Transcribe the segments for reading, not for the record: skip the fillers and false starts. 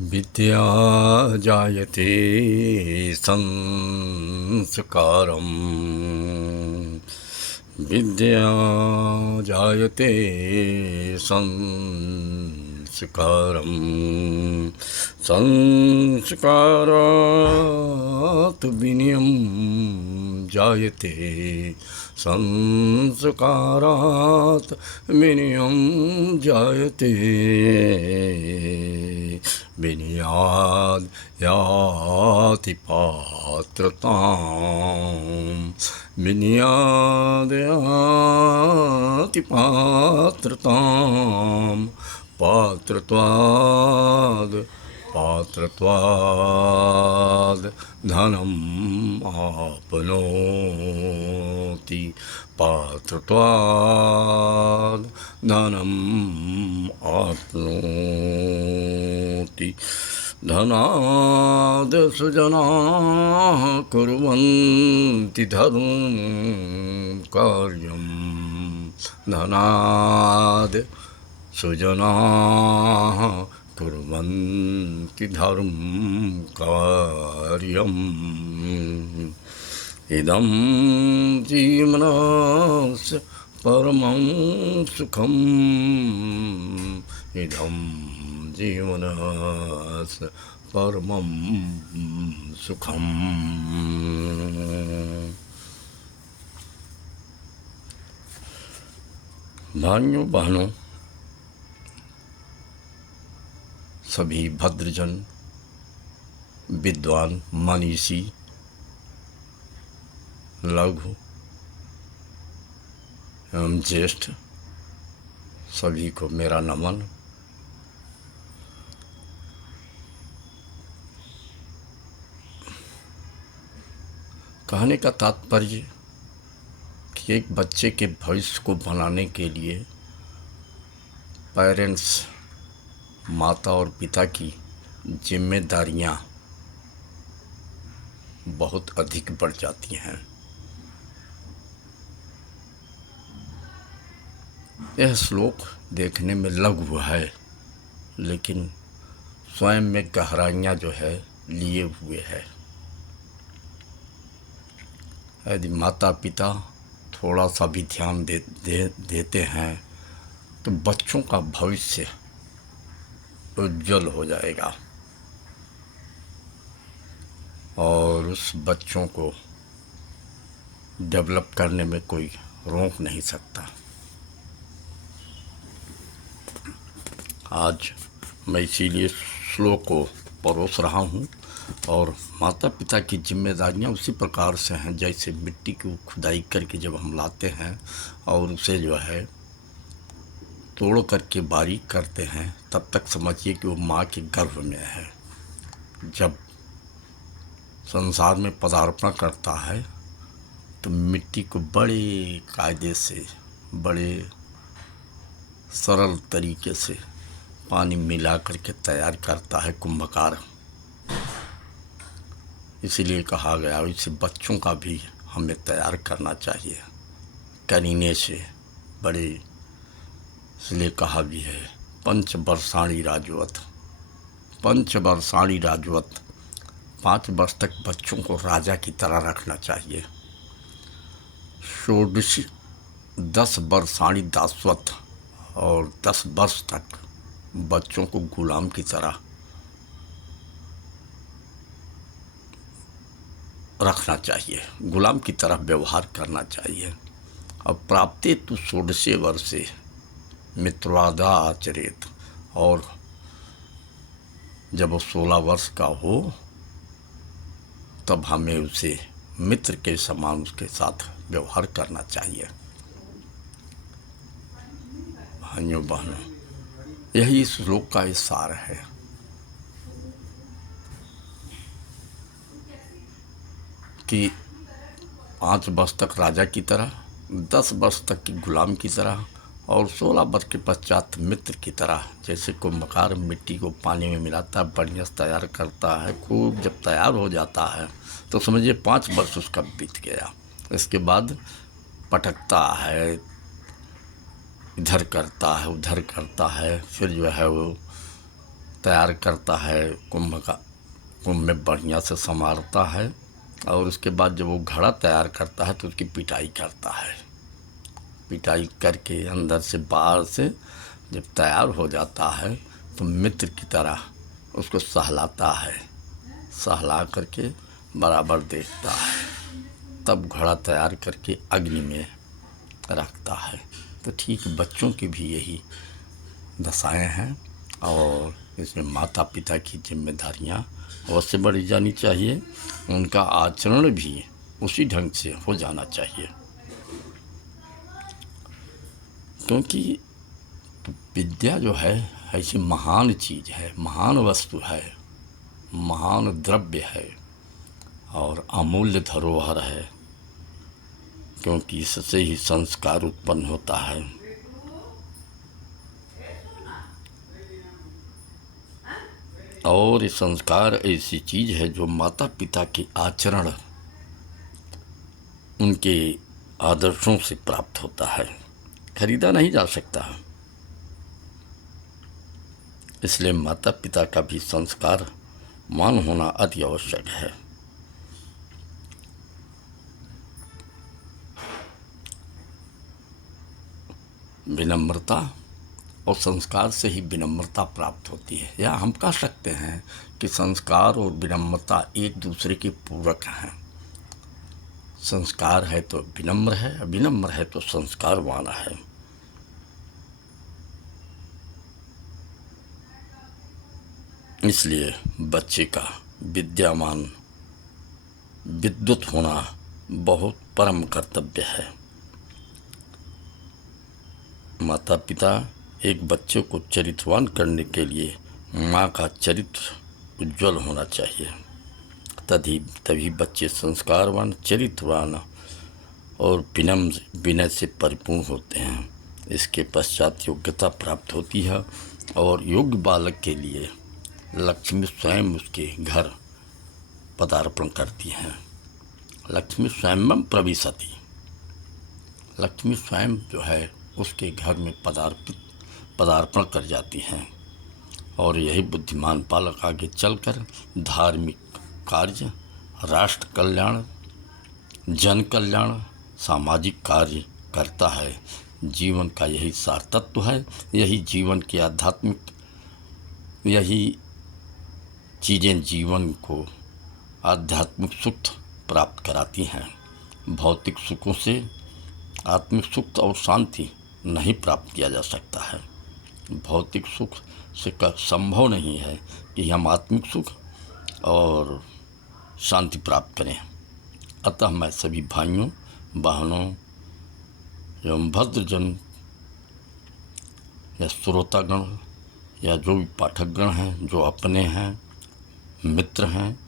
विद्या जायते संस्कारम् विद्या जायते संस्कारम् संस्कारात् विनयं जायते संस्कारात् विनयं जायते विनयाद् याति पात्रताम् विनयाद् याति पात्रताम् पात्रत्वाद् धनम् आपनोति पात्रत्वाद् धनम् आपनोति धनाद् सुजनाः कुर्वन्ति धर्मं कार्यम् धनाद् सुजनाः कुर्वन्ति धर्मं कार्यम् इदं जीवनस्य परमं सुखम् इदं जीवनस्य परमं सुखम्। भाइयों बहनों, सभी भद्रजन, विद्वान, मनीषी, लघु एवं ज्येष्ठ सभी को मेरा नमन। कहने का तात्पर्य कि एक बच्चे के भविष्य को बनाने के लिए पेरेंट्स, माता और पिता की जिम्मेदारियां बहुत अधिक बढ़ जाती हैं। यह श्लोक देखने में लघु है, लेकिन स्वयं में गहराइयां जो है लिए हुए है। यदि माता पिता थोड़ा सा भी ध्यान देते हैं तो बच्चों का भविष्य उज्जवल हो जाएगा और उस बच्चों को डेवलप करने में कोई रोक नहीं सकता। आज मैं इसीलिए श्लोक को परोस रहा हूँ। और माता पिता की जिम्मेदारियाँ उसी प्रकार से हैं जैसे मिट्टी की खुदाई करके जब हम लाते हैं और उसे जो है तोड़ करके बारीक करते हैं, तब तक समझिए कि वो माँ के गर्भ में है। जब संसार में पदार्पण करता है तो मिट्टी को बड़े कायदे से, बड़े सरल तरीके से पानी मिला करके तैयार करता है कुंभकार। इसीलिए कहा गया इसे बच्चों का भी हमें तैयार करना चाहिए करीने से बड़े। इसलिए कहा भी है पंचवर्षाणि राजवत, 5 वर्ष तक बच्चों को राजा की तरह रखना चाहिए। 10 वर्षाणि दासवत, और 10 वर्ष तक बच्चों को गुलाम की तरह रखना चाहिए, गुलाम की तरह व्यवहार करना चाहिए। और प्राप्ते तु 16 वर्षे मित्रवादा आचरेत, और जब वो 16 वर्ष का हो तब हमें उसे मित्र के समान उसके साथ व्यवहार करना चाहिए। भाइयों बहनों, यही इस श्लोक का सार है। कि 5 वर्ष तक राजा की तरह, 10 वर्ष तक की गुलाम की तरह, और 16 वर्ष के पश्चात मित्र की तरह। जैसे कुंभकार मिट्टी को पानी में मिलाता है, बढ़िया से तैयार करता है, खूब जब तैयार हो जाता है तो समझिए 5 वर्ष उसका बीत गया। इसके बाद पटकता है, इधर करता है उधर करता है, फिर जो है वो तैयार करता है, कुंभ में बढ़िया से संवारता है, और उसके बाद जब वो घड़ा तैयार करता है तो उसकी पिटाई करता है। पिटाई करके अंदर से बाहर से जब तैयार हो जाता है तो मित्र की तरह उसको सहलाता है, सहला करके बराबर देखता है, तब घड़ा तैयार करके अग्नि में रखता है। तो ठीक बच्चों की भी यही दशाएं हैं, और इसमें माता पिता की जिम्मेदारियां अवश्य बढ़ी जानी चाहिए। उनका आचरण भी उसी ढंग से हो जाना चाहिए, क्योंकि विद्या जो है ऐसी महान चीज़ है, महान वस्तु है, महान द्रव्य है और अमूल्य धरोहर है, क्योंकि इससे ही संस्कार उत्पन्न होता है। और ये संस्कार ऐसी चीज़ है जो माता पिता के आचरण, उनके आदर्शों से प्राप्त होता है, खरीदा नहीं जा सकता। इसलिए माता पिता का भी संस्कार मान होना अति आवश्यक है। विनम्रता और संस्कार से ही विनम्रता प्राप्त होती है, या हम कह सकते हैं कि संस्कार और विनम्रता एक दूसरे के पूरक हैं। संस्कार है तो विनम्र है, विनम्र है तो संस्कारवान है। इसलिए बच्चे का विद्यामान, विद्युत होना बहुत परम कर्तव्य है। माता पिता एक बच्चे को चरित्रवान करने के लिए माँ का चरित्र उज्जवल होना चाहिए, तभी बच्चे संस्कारवान, चरित्रवान और विनय से परिपूर्ण होते हैं। इसके पश्चात योग्यता प्राप्त होती है, और योग्य बालक के लिए लक्ष्मी स्वयं उसके घर पदार्पण करती हैं। लक्ष्मी स्वयं प्रविशति, लक्ष्मी स्वयं जो है उसके घर में पदार्पण कर जाती हैं। और यही बुद्धिमान बालक आगे चलकर धार्मिक कार्य, राष्ट्र कल्याण, जन कल्याण, सामाजिक कार्य करता है। जीवन का यही सार तत्व है, यही जीवन की आध्यात्मिक, यही चीज़ें जीवन को आध्यात्मिक सुख प्राप्त कराती हैं। भौतिक सुखों से आत्मिक सुख और शांति नहीं प्राप्त किया जा सकता है। भौतिक सुख से संभव नहीं है कि हम आत्मिक सुख और शांति प्राप्त करें। अतः मैं सभी भाइयों बहनों एवं भद्रजन या श्रोतागण या जो भी पाठकगण हैं, जो अपने हैं, मित्र हैं,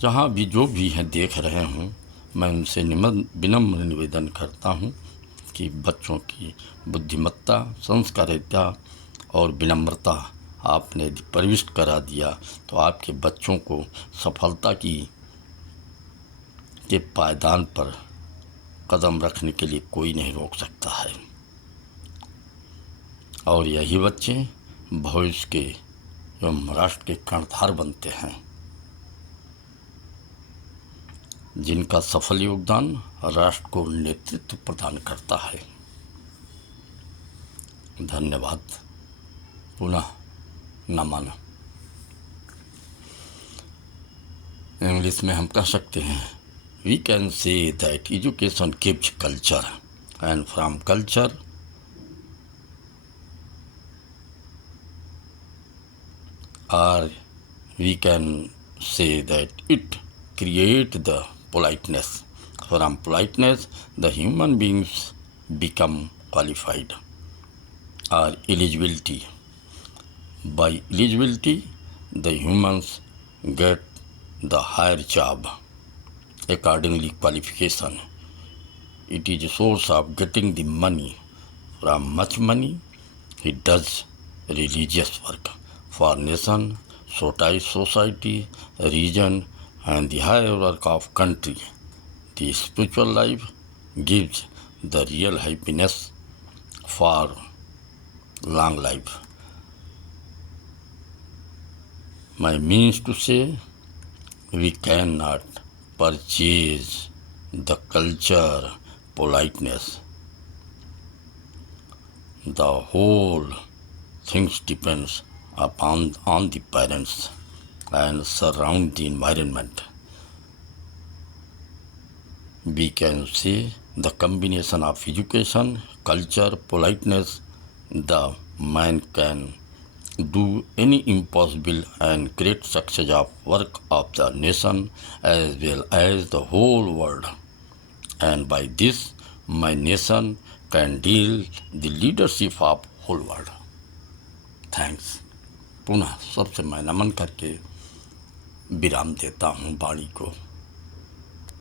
जहाँ भी जो भी हैं देख रहे हों, मैं उनसे विनम्र निवेदन करता हूँ कि बच्चों की बुद्धिमत्ता, संस्कारिता और विनम्रता आपने यदि प्रविष्ट करा दिया तो आपके बच्चों को सफलता के पायदान पर कदम रखने के लिए कोई नहीं रोक सकता है। और यही बच्चे भविष्य के एवं राष्ट्र के कर्णधार बनते हैं, जिनका सफल योगदान राष्ट्र को नेतृत्व प्रदान करता है। धन्यवाद। पुनः नमन। इंग्लिश में हम कह सकते हैं, we can say that education gives culture, and from culture or we can say that it create the politeness. From politeness, the human beings become qualified or eligibility. By eligibility, the humans get the higher job. Accordingly, qualification. It is a source of getting the money. From much money, he does religious work for nation, society, region, and the higher work of country. The spiritual life gives the real happiness for long life. My means to say, we cannot purchase the culture, politeness. The whole things depends upon on the parents and surround the environment. We can say the combination of education, culture, politeness, the man can do any impossible and great success of work of the nation as well as the whole world. And by this, my nation can deal the leadership of whole world. Thanks. पुनः सबसे मैं नमन करके विराम देता हूँ वाणी को।